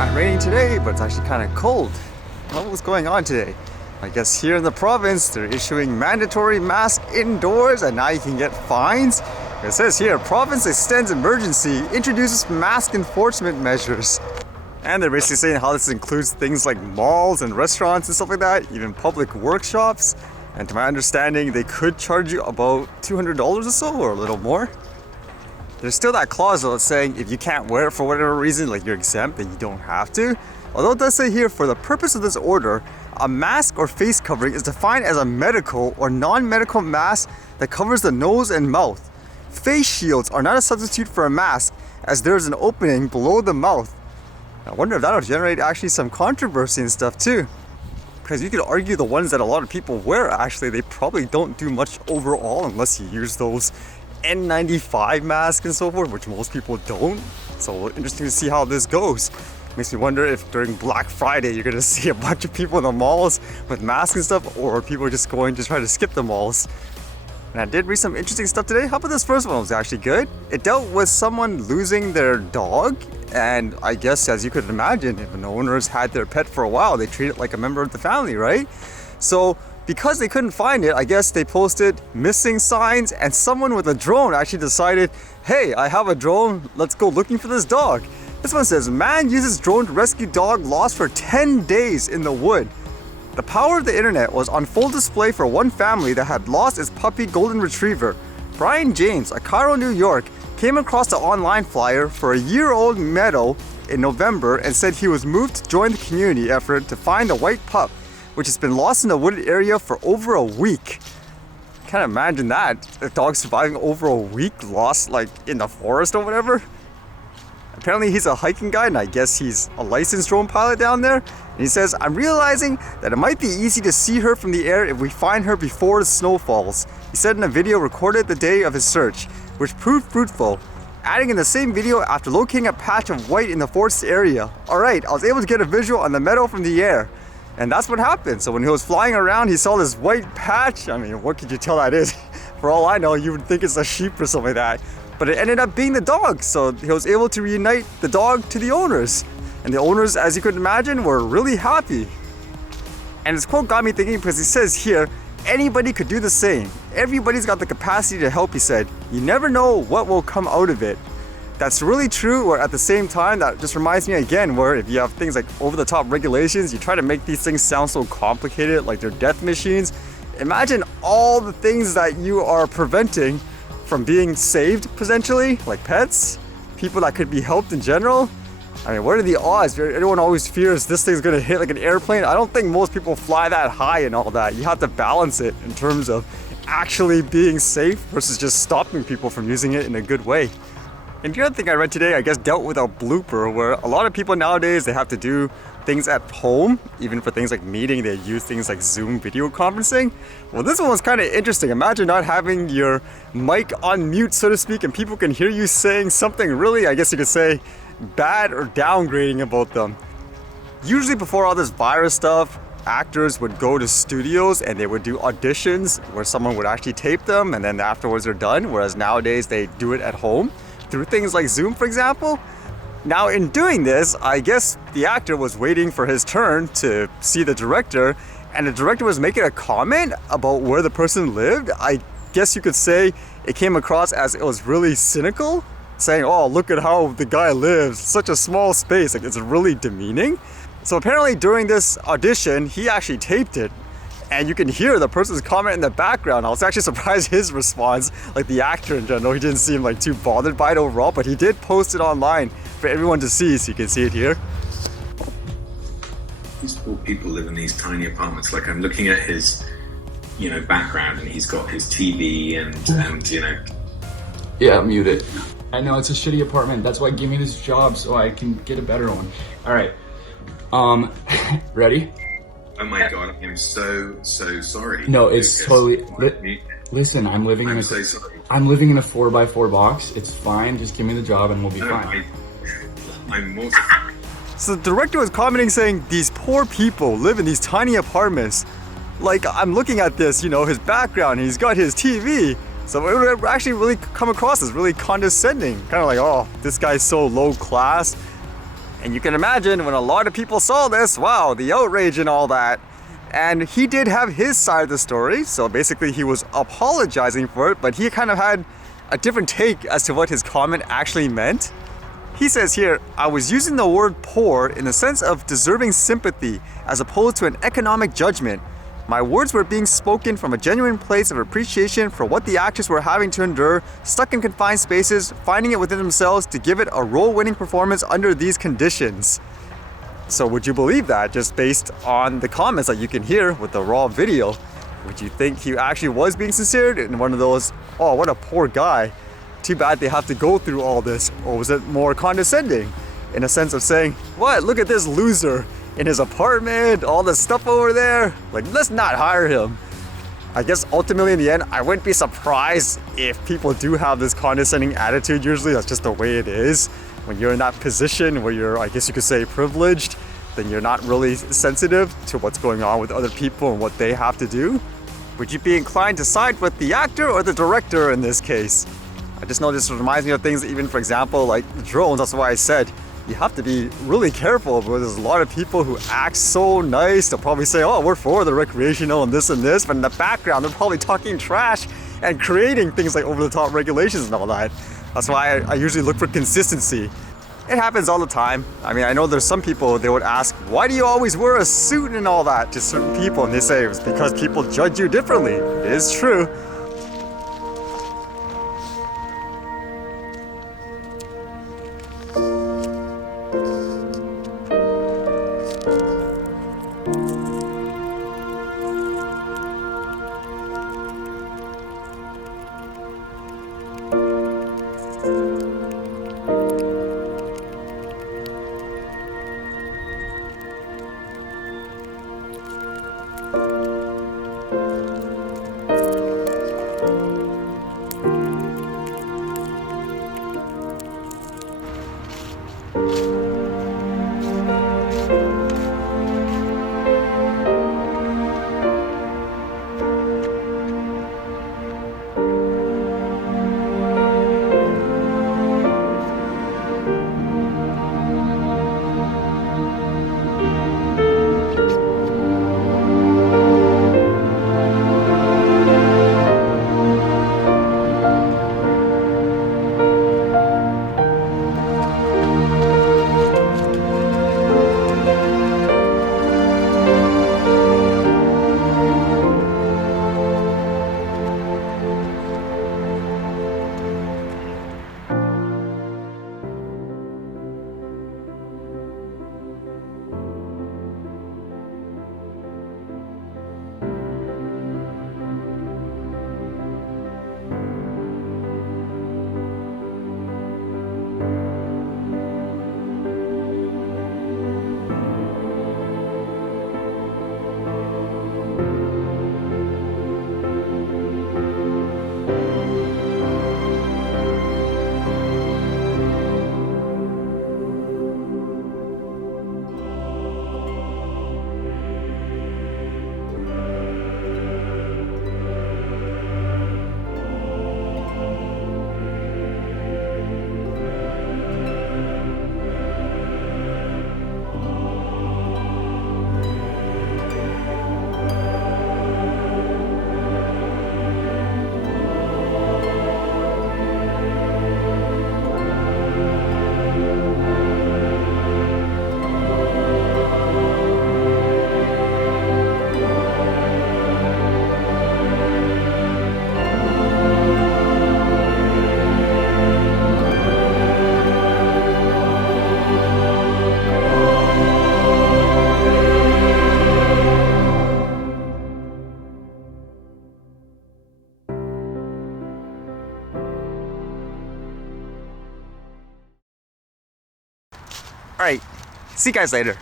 not raining today, but it's actually kind of cold. What's going on today? I guess here in the province, they're issuing mandatory masks indoors, and now you can get fines. It says here, province extends emergency, introduces mask enforcement measures. And they're basically saying how this includes things like malls and restaurants and stuff like that, even public workshops. And to my understanding, they could charge you about $200 or so, or a little more. There's still that clause though saying if you can't wear it for whatever reason, like you're exempt, then you don't have to. Although it does say here, for the purpose of this order, a mask or face covering is defined as a medical or non-medical mask that covers the nose and mouth. Face shields are not a substitute for a mask, as there is an opening below the mouth. I wonder if that'll generate actually some controversy and stuff too. Because you could argue the ones that a lot of people wear, actually, they probably don't do much overall unless you use those N95 masks and so forth, which most people don't. So interesting to see how this goes. Makes me wonder if during Black Friday you're gonna see a bunch of people in the malls with masks and stuff, or people are just going to try to skip the malls. And I did read some interesting stuff today. How about this first one? It was actually good. It dealt with someone losing their dog, and I guess, as you could imagine, if an owner's had their pet for a while, they treat it like a member of the family, right? So because they couldn't find it, I guess they posted missing signs, and someone with a drone actually decided, hey, I have a drone, let's go looking for this dog. This one says, man uses drone to rescue dog lost for 10 days in the wood. The power of the internet was on full display for one family that had lost its puppy golden retriever. Brian James, of Cairo, New York, came across the online flyer for a year-old meadow in November and said he was moved to join the community effort to find the white pup, which has been lost in the wooded area for over a week. Can't imagine that, a dog surviving over a week lost like in the forest or whatever. Apparently he's a hiking guide, and I guess he's a licensed drone pilot down there. And he says, I'm realizing that it might be easy to see her from the air if we find her before the snow falls. He said in a video recorded the day of his search, which proved fruitful. Adding in the same video, after locating a patch of white in the forest area. Alright, I was able to get a visual on the meadow from the air. And that's what happened. So when he was flying around, he saw this white patch. I mean, what could you tell that is? For all I know, you would think it's a sheep or something like that. But it ended up being the dog, so he was able to reunite the dog to the owners. And the owners, as you could imagine, were really happy. And his quote got me thinking, because he says here, anybody could do the same. Everybody's got the capacity to help, he said. You never know what will come out of it. That's really true, or at the same time, that just reminds me again, where if you have things like over-the-top regulations, you try to make these things sound so complicated, like they're death machines. Imagine all the things that you are preventing from being saved, potentially, like pets, people that could be helped in general. I mean, what are the odds? Everyone always fears this thing's gonna hit like an airplane. I don't think most people fly that high and all that. You have to balance it in terms of actually being safe versus just stopping people from using it in a good way. And the other thing I read today, I guess, dealt with a blooper where a lot of people nowadays, they have to do things at home. Even for things like meeting, they use things like Zoom video conferencing. Well, this one was kind of interesting. Imagine not having your mic on mute, so to speak, and people can hear you saying something really, I guess you could say, bad or downgrading about them. Usually before all this virus stuff, actors would go to studios and they would do auditions where someone would actually tape them and then afterwards they're done. Whereas nowadays they do it at home through things like Zoom, for example. Now in doing this, I guess the actor was waiting for his turn to see the director, and the director was making a comment about where the person lived. I guess you could say it came across as it was really cynical, saying, oh, look at how the guy lives, such a small space, like it's really demeaning. So apparently during this audition, he actually taped it, and you can hear the person's comment in the background. I was actually surprised his response, like the actor in general, he didn't seem like too bothered by it overall, but he did post it online for everyone to see, so you can see it here. These poor people live in these tiny apartments. Like I'm looking at his, background, and he's got his TV and. Yeah, mute it. I know it's a shitty apartment. That's why give me this job so I can get a better one. All right. Ready? Oh my god, I'm so sorry. No, it's totally. Listen, I'm living in a 4x4 box. It's fine. Just give me the job and we'll be fine. I'm more. So the director was commenting saying these poor people live in these tiny apartments. Like, I'm looking at this, his background, he's got his TV. So it would actually really come across as really condescending. Kind of like, oh, this guy's so low class. And you can imagine when a lot of people saw this, wow, the outrage and all that. And he did have his side of the story, so basically he was apologizing for it, but he kind of had a different take as to what his comment actually meant. He says here, I was using the word poor in the sense of deserving sympathy as opposed to an economic judgment. My words were being spoken from a genuine place of appreciation for what the actors were having to endure, stuck in confined spaces, finding it within themselves to give it a role-winning performance under these conditions. So would you believe that, just based on the comments that you can hear with the raw video? Would you think he actually was being sincere in one of those, oh, what a poor guy, too bad they have to go through all this? Or was it more condescending in a sense of saying, what, look at this loser in his apartment, all this stuff over there, like, let's not hire him. I guess ultimately in the end, I wouldn't be surprised if people do have this condescending attitude. Usually that's just the way it is. When you're in that position where you're, I guess you could say, privileged, then you're not really sensitive to what's going on with other people and what they have to do. Would you be inclined to side with the actor or the director in this case? I just know this reminds me of things, even for example, like drones. That's why I said you have to be really careful, because there's a lot of people who act so nice. They'll probably say, oh, we're for the recreational and this, but in the background, they're probably talking trash and creating things like over-the-top regulations and all that. That's why I usually look for consistency. It happens all the time. I mean, I know there's some people, they would ask, why do you always wear a suit and all that to certain people? And they say it's because people judge you differently. It is true. All right, see you guys later.